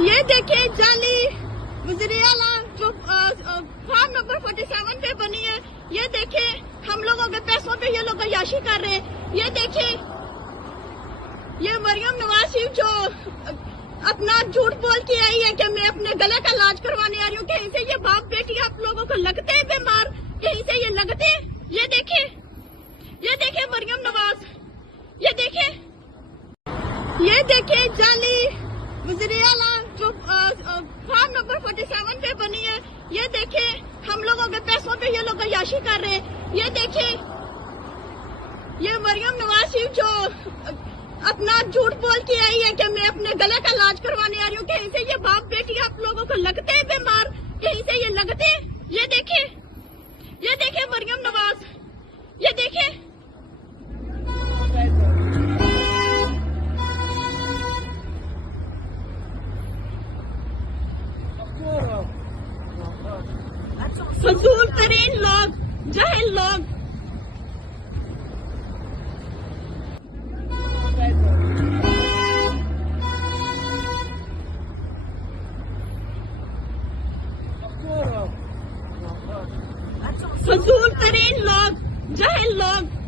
ये देखिए जाली गुजरियाला जो फार्म नंबर 47 पे बनी है। ये देखिए हम लोगों के पैसों पे ये लोग अय्याशी कर रहे हैं। ये देखिए ये मरियम नवाज जो अपना झूठ बोल के आई है कि मैं अपने गले का इलाज करवाने आ रही हूँ। कहीं से ये बाप बेटी आप लोगों को लगते हैं बीमार, कहीं से ये लगते हैं। ये देखिए मरियम नवाज, ये देखिए जाली गुजरियाला जो फार्म नंबर 47 पे बनी है। ये देखिए हम लोगों के पैसों पे ये लोग अय्याशी कर रहे हैं। ये देखिए ये मरियम नवाज जो अपना झूठ बोल के आई है कि मैं अपने गले का इलाज करवाने आ रही हूँ। कहीं से ये बाप बेटी आप लोगों को लगते हैं बीमार, कहीं से ये लगते हैं। ये देखिए मरियम नवाज, ये देखिए फजूल तरीन लोग, जाहिल लोग। फजूल तरीन लोग, जाहिल लोग।